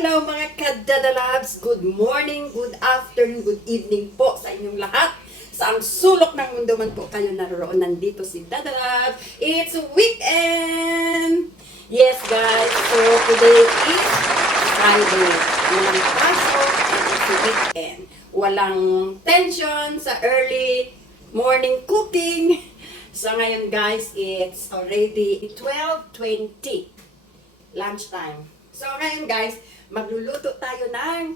Hello mga kadadalabs! Good morning, good afternoon, good evening po sa inyong lahat. Sa ang sulok ng mundo man po kayo naroon, nandito si Dadalabs. It's weekend! Yes guys, so today is Friday. Walang pasok, it's weekend. Walang tension sa early morning cooking. So ngayon guys, it's already 12:20 lunchtime. So ngayon guys, magluluto tayo ng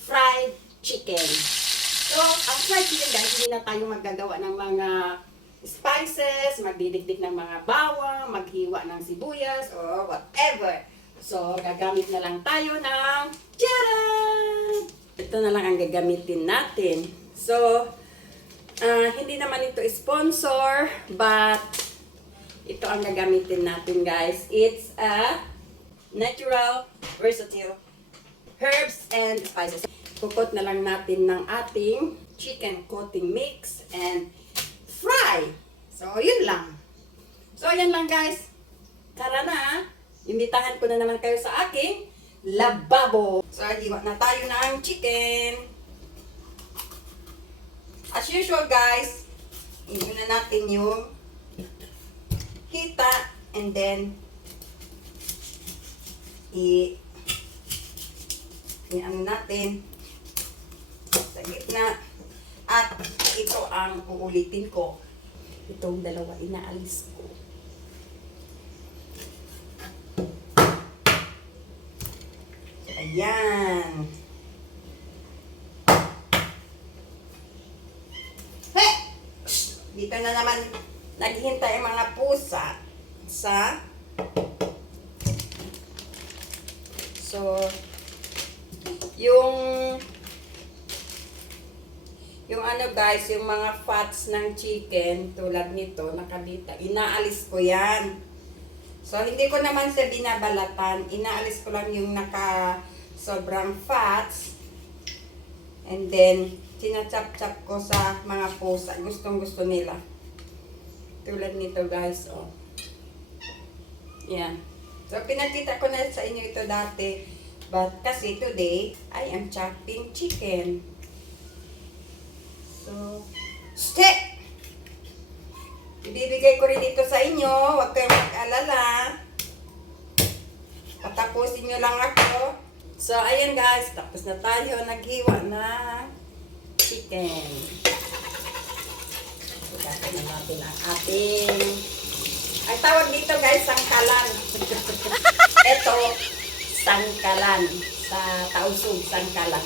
fried chicken. So ang fried chicken guys, hindi na tayo maggagawa ng mga spices, magdidikdik ng mga bawang, maghiwa ng sibuyas, or whatever. So gagamit na lang tayo ng tcharan! Ito na lang ang gagamitin natin. So hindi naman ito sponsor, but ito ang gagamitin natin guys. It's a natural, versatile herbs and spices. Kukot na lang natin ng ating chicken coating mix and fry. So, yun lang. So, yan lang guys. Tara na. Imbitahan ko na naman kayo sa aking lababo. So, hiwa na tayo ng chicken. As usual guys, iwan na natin yung hita and then ano natin sa gitna, at ito ang uulitin ko. Itong dalawa inaalis ko. So, ayan. Hey! Dito na naman naghihintay ang mga pusa sa yung ano guys, yung mga fats ng chicken tulad nito, nakabita, inaalis ko yan. So, hindi ko naman siya binabalatan. Inaalis ko lang yung sobrang fats. And then, sinachap-chap ko sa mga pusa. Gustong-gusto nila. Tulad nito guys, oh. Yan. So, pinakita ko na sa inyo ito dati. But, kasi today, I am chopping chicken. So, step! Ibibigay ko rin ito sa inyo. Huwag kayong mag-alala. Patapusin nyo lang ako. So, ayan guys. Tapos na tayo. Naghiwa na chicken. Pagkakain na natin ang ating... Ang tawag dito guys, sangkalan. Ito, sangkalan. Sa Tausug, sangkalan.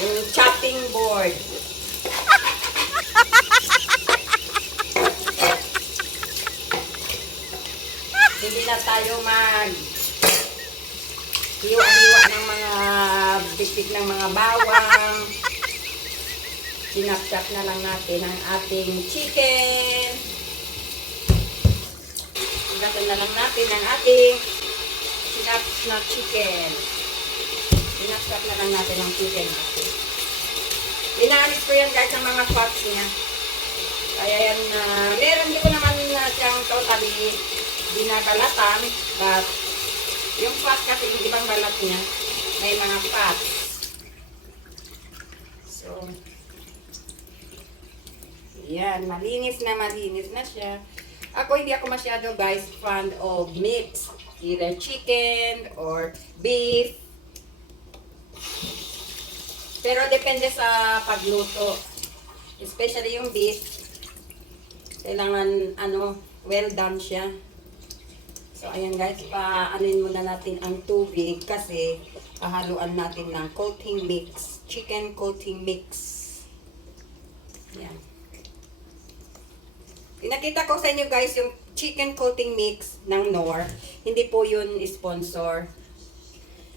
Yung chopping board. Hindi na tayo hiwa-hiwa ng mga bisik ng mga bawang. Sinap-chap na lang natin ang ating chicken. Gagawin na lang natin ang ating sinap na chicken. Sinap-chap na lang natin ang chicken natin. Inaalis ko yan guys ang mga fats niya. Kaya yan, meron din ko naman na siyang totally binabalatan. But, yung fat kasi yung ibang balat niya, may mga fats. So, yan, malinis na siya. Ako hindi ako masyado guys fan of meat. Either chicken or beef. Pero depende sa pagluto. Especially yung beef. Kailangan well done siya. So ayan guys, paanuin muna natin ang tubig kasi hahaluan natin ng coating mix. Chicken coating mix. Yan. Pinakita ko sa inyo guys yung chicken coating mix ng Knorr. Hindi po yun sponsor.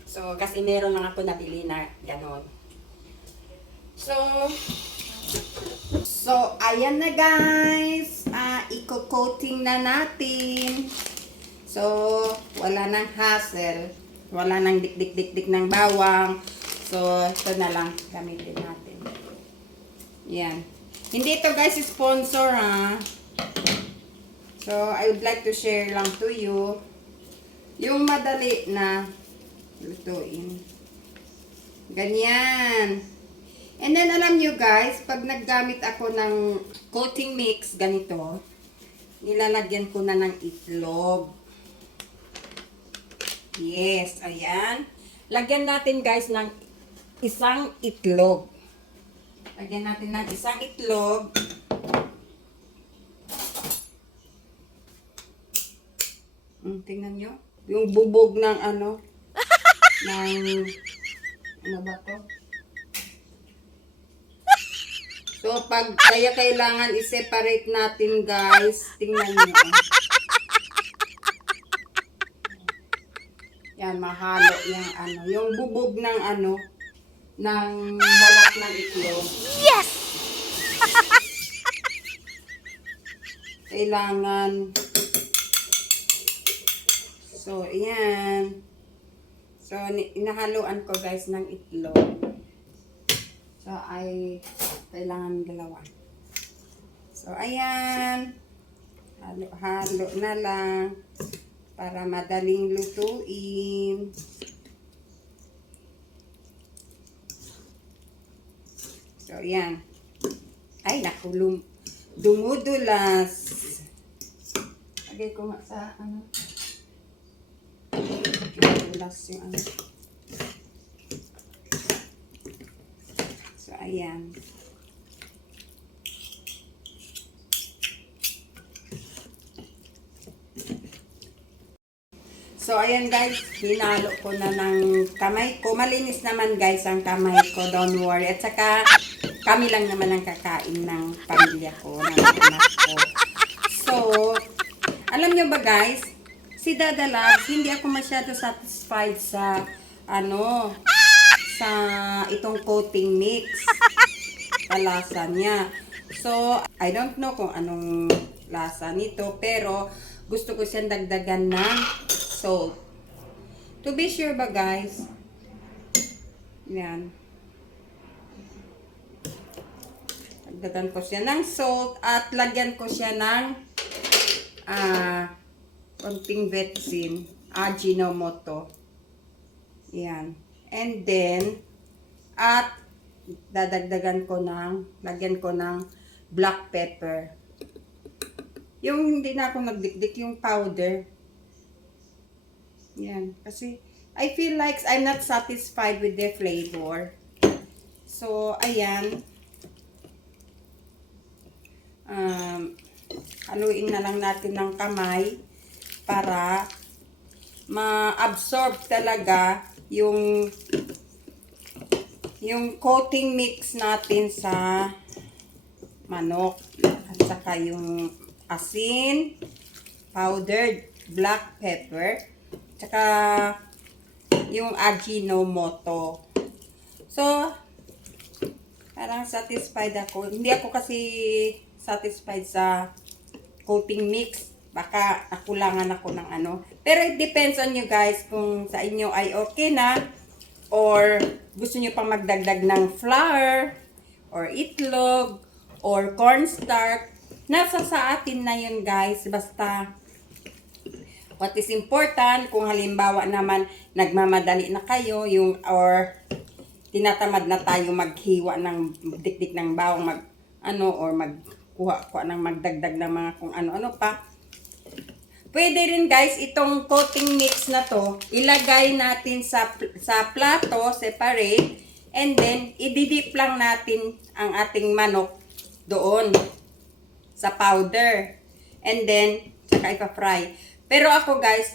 So, kasi meron lang ako nabili na ganon. So, ayan na guys. Iko-coating na natin. So, wala nang hassle. Wala nang dik-dik-dik-dik ng bawang. So, ito na lang gamitin natin. Yan. Hindi ito guys sponsor ha. So, I would like to share lang to you. Yung madali na lutuin. Ganyan. And then, alam nyo guys, pag naggamit ako ng coating mix, ganito, nilalagyan ko na ng itlog. Yes, ayan. Lagyan natin guys ng isang itlog. Lagyan natin ng isang itlog. Tingnan nyo. Yung bubog ng ano, ng, ano ba to? So, kaya kailangan i-separate natin, guys. Tingnan nyo. Yan, mahalo yung ano. Yung bubog ng ano, ng balat ng itlog. Yes! Kailangan. So, ayan. So, inahaluan ko, guys, ng itlog. So, ay kailangan dalawa. So, ayan. Halo-halo na lang para madaling lutuin. So, ayan. Ay, naku, dumudulas. Lagay ko nga sa, ano. Dumudulas yung ano. So, ayan. So, ayan guys, hinalo ko na ng kamay ko. Malinis naman guys ang kamay ko, don't worry. At saka, kami lang naman ang kakain ng pamilya ko, ng anak ko. So, alam nyo ba guys, si Dada Labs, hindi ako masyado satisfied sa, ano, sa itong coating mix. Lasa niya. So, I don't know kung anong lasa nito, pero gusto ko siyang dagdagan ng salt. To be sure ba guys? Yan. Dagdagan ko siya ng salt at lagyan ko siya ng konting vetsin, Ajinomoto. Yan. And then, at dadagdagan ko lagyan ko ng black pepper. Yung hindi na ako nagdikdik, yung powder. Yan. Kasi, I feel like I'm not satisfied with the flavor. So, ayan. Haluin na lang natin ng kamay para ma-absorb talaga yung coating mix natin sa manok. At saka yung asin, powdered black pepper, at saka yung Ajinomoto. So, parang satisfied ako. Hindi ako kasi satisfied sa coating mix. Baka nakulangan ako ng ano. Pero it depends on you guys kung sa inyo ay okay na or gusto nyo pang magdagdag ng flour or itlog or cornstarch. Nasa sa atin na yun guys. Basta what is important, kung halimbawa naman nagmamadali na kayo yung or tinatamad na tayo maghiwa ng dikdik ng bawang or magkuha ng magdagdag ng mga kung ano-ano pa. Pwede rin guys itong coating mix na to, ilagay natin sa plato separate and then ididip lang natin ang ating manok doon sa powder. And then saka ipa-fry. Pero ako guys,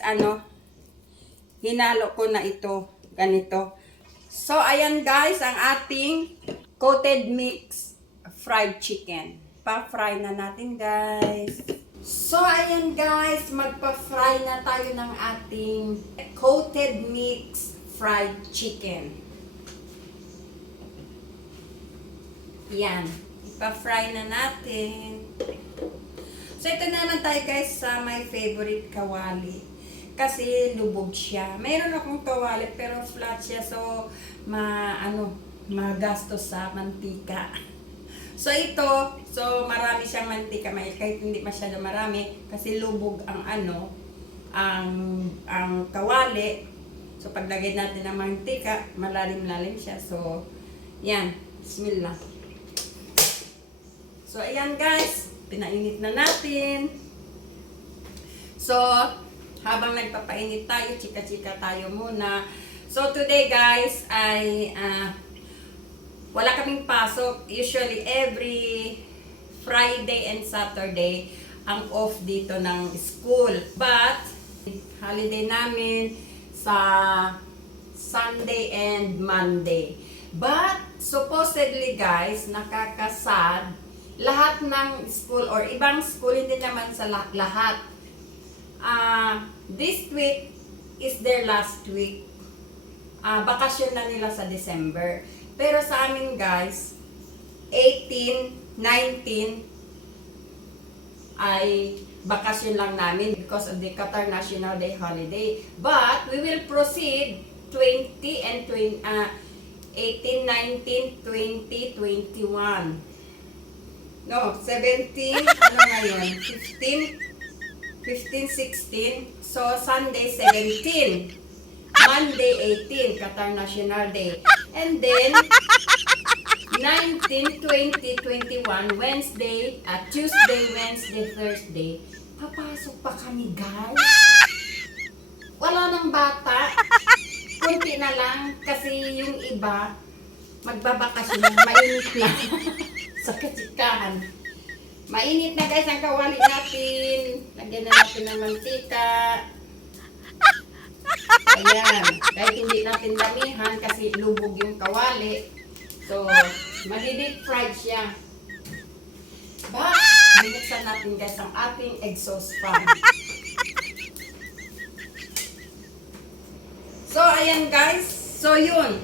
hinalo ko na ito ganito. So ayan guys ang ating coated mix fried chicken. Pa-fry na natin guys. So, ayan guys, magpa-fry na tayo ng ating coated mix fried chicken. Yan. Ipa-fry na natin. So, ito naman tayo guys sa my favorite kawali. Kasi lubog siya. Mayroon akong kawali pero flat siya. So, magastos sa mantika. So ito, marami siyang mantika, kahit hindi masyado marami kasi lubog ang ang kawali. So paglagay natin ng mantika, malalim-lalim siya. So yan, bismillah. So ayan guys, pinainit na natin. So habang nagpapainit tayo, chika-chika tayo muna. So today guys ay wala kaming pasok. Usually every Friday and Saturday ang off dito ng school. But holiday namin sa Sunday and Monday. But supposedly guys, nakakasad lahat ng school or ibang school, hindi naman sa lahat. This week is their last week. Bakasyon na nila sa December. Pero sa amin guys, 18, 19 ay bakasyon lang namin because of the Qatar National Day holiday. But we will proceed 20 and 20, 18, 19, 20, 21. No, 17, ano ngayon? 15, 16. So, Sunday 17. Monday 18, Qatar National Day. And then, 19, 20, 21, Wednesday, Tuesday, Wednesday, Thursday. Papasok pa kami, guys. Wala nang bata. Kunti na lang. Kasi yung iba, magbabakasyon na. Mainit na. Sa katsikahan. Mainit na guys ang kawali natin. Lagyan na natin ng mantika. Ayan. Kahit hindi natin damihan kasi lubog yung kawali. So, madi-deep fried siya. But, binuksan natin guys ang ating exhaust fan. So, ayan guys. So, yun.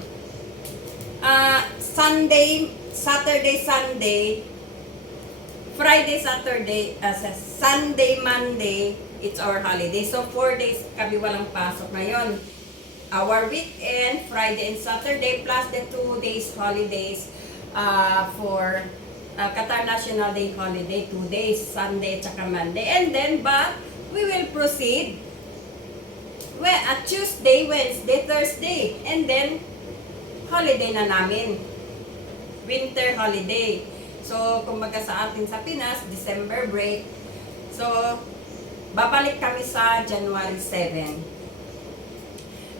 Saturday, Sunday, Friday, Saturday, Sunday, Monday, it's our holiday. So, 4 days kami walang pasok ngayon. Our weekend, Friday and Saturday, plus the 2 days holidays for Qatar National Day holiday, 2 days, Sunday at saka Monday. And then, but, we will proceed at Tuesday, Wednesday, Thursday. And then, holiday na namin. Winter holiday. So, kumbaga sa atin sa Pinas, December break. So, babalik kami sa January 7.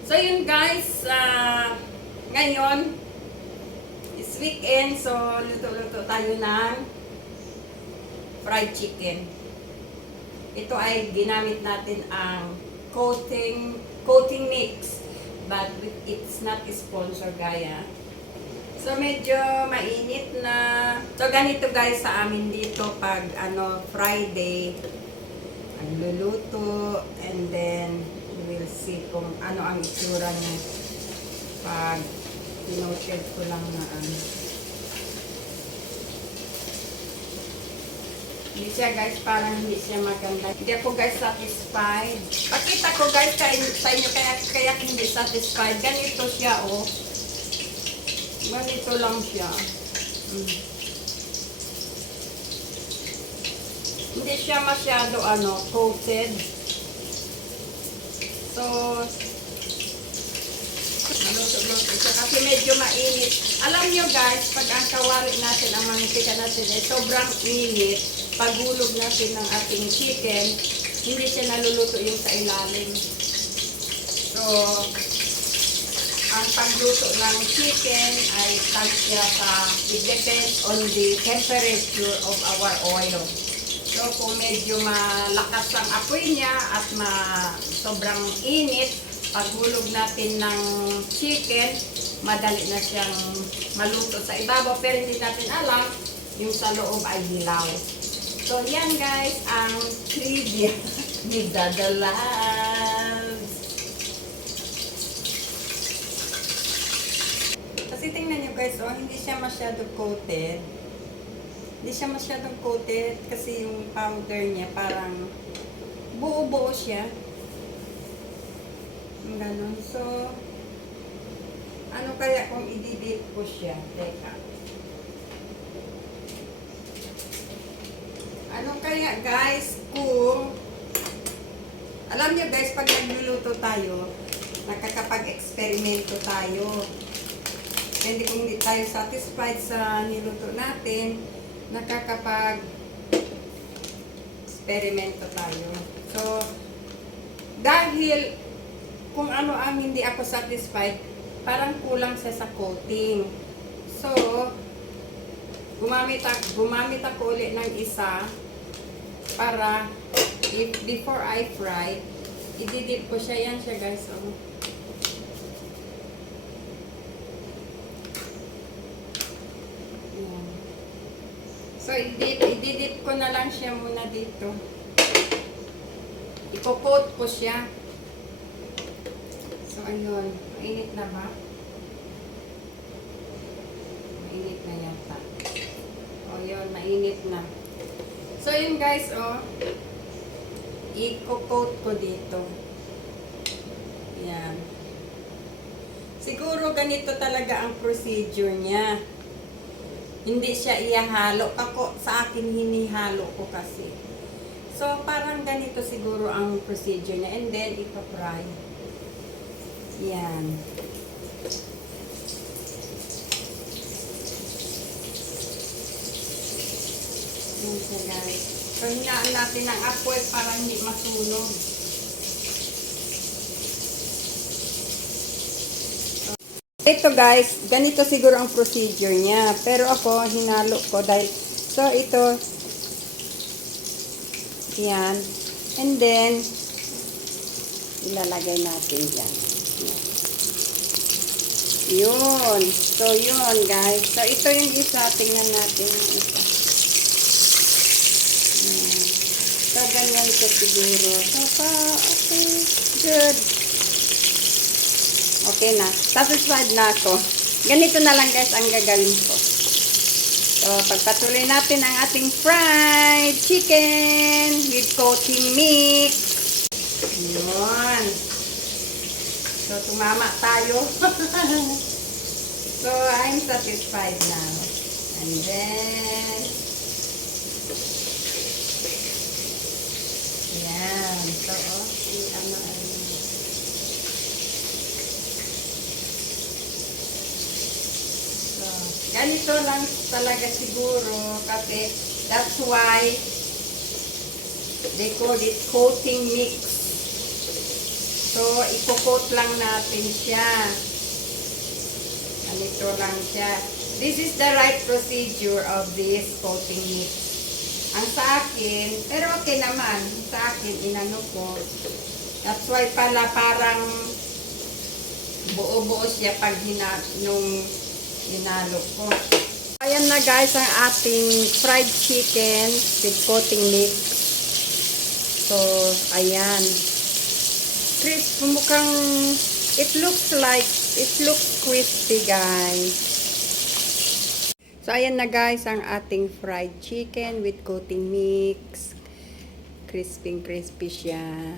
So, yun guys. Ngayon, it's weekend. So, luto-luto tayo ng fried chicken. Ito ay ginamit natin ang coating mix. But it's not sponsored gaya. So medyo mainit na. So ganito guys sa amin dito pag Friday ang luluto, and then we will see kung ano ang itsura niya pag pinoted ko lang na Hindi siya guys, parang hindi siya maganda. Hindi ako guys satisfied. Pakita ko guys sa inyo kaya hindi satisfied. Ganito siya oh. Ganito lang siya. Hindi siya masyado coated. So, maluto-luto siya kasi medyo mainit. Alam nyo guys, pag ang kawali natin, ang mantika natin ay sobrang init, paghulog natin ng ating chicken, hindi siya naluluto yung sa ilalim. So, ang pagluto ng chicken ay tansya it depends on the temperature of our oil. So, kung medyo malakas ang apoy niya at sobrang init, paghulog natin ng chicken, madali na siyang maluto sa ibabaw. Pero hindi natin alam, yung sa loob ay hilaw. So, yan guys, ang trivia ni Dada Labs. Kasi tingnan nyo guys, hindi siya masyado coated. Hindi siya masyadong coated kasi yung powder niya parang buo-buo siya. Ganun. So, ano kaya kung i-dip ko siya? Teka. Ano kaya guys kung Alam niyo guys, pag nagluluto tayo, nakakapag-eksperimento tayo. Hindi kung hindi tayo satisfied sa niluto natin, nakakapag-eksperimento tayo. So, dahil kung ano ang hindi ako satisfied, parang kulang siya sa coating. So, gumamit ako ulit ng isa para before I fry, ididip ko siya. Yan siya guys. Oh. Yan. So, ididip ko na lang siya muna dito. Iko-coat ko siya. So, ayun. Mainit na ba? Mainit na yata. O, yun. Mainit na. So, yun guys, oh. I-coat ko dito. Yan. Siguro ganito talaga ang procedure niya. Hindi siya ihahalo. Sa akin, hinihalo ko kasi. So, parang ganito siguro ang procedure niya. And then, ipa-fry. Yan. Yan siya guys. So, hinaan natin ang apoy para hindi masunog. Ito guys, ganito siguro ang procedure niya. Pero ako, hinalo ko dahil, so ito, yan. And then, ilalagay natin dyan. Yan. Yun. So, yun guys. So, ito yung isa. Tingnan natin yung isa. Yan. So, ganyan ito siguro. So, okay. Good. Okay na. Satisfied na ako. Ganito na lang guys ang gagawin ko. So, pagpatuloy natin ang ating fried chicken with coating mix. Yun. So, tumama tayo. So, I'm satisfied now. And then, yan. So, ganito lang talaga siguro kasi that's why they call it coating mix. So, ipo-coat lang natin siya. Ganito lang siya. This is the right procedure of this coating mix. Ang sa akin, pero okay naman. Sa akin, inano ko. That's why pala parang buo-buo siya pag nung hinalo ko. Ayan na guys ang ating fried chicken with coating mix. So, ayan. Crisp, mukhang, it looks crispy guys. So, ayan na guys ang ating fried chicken with coating mix. Crispy siya.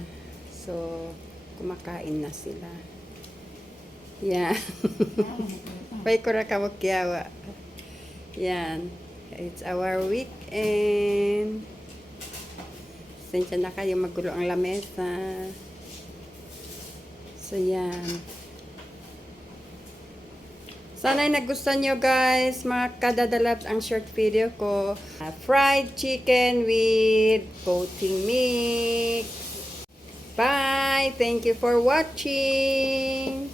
So, kumakain na sila. Yeah. Pay ko na kamukyawa. Yan. It's our weekend. Sensya na kayo, magulo ang lamesa. So, yan. Sana'y nagustuhan nyo guys, mga kadadalabs, ang short video ko. Fried chicken with coating mix. Bye! Thank you for watching!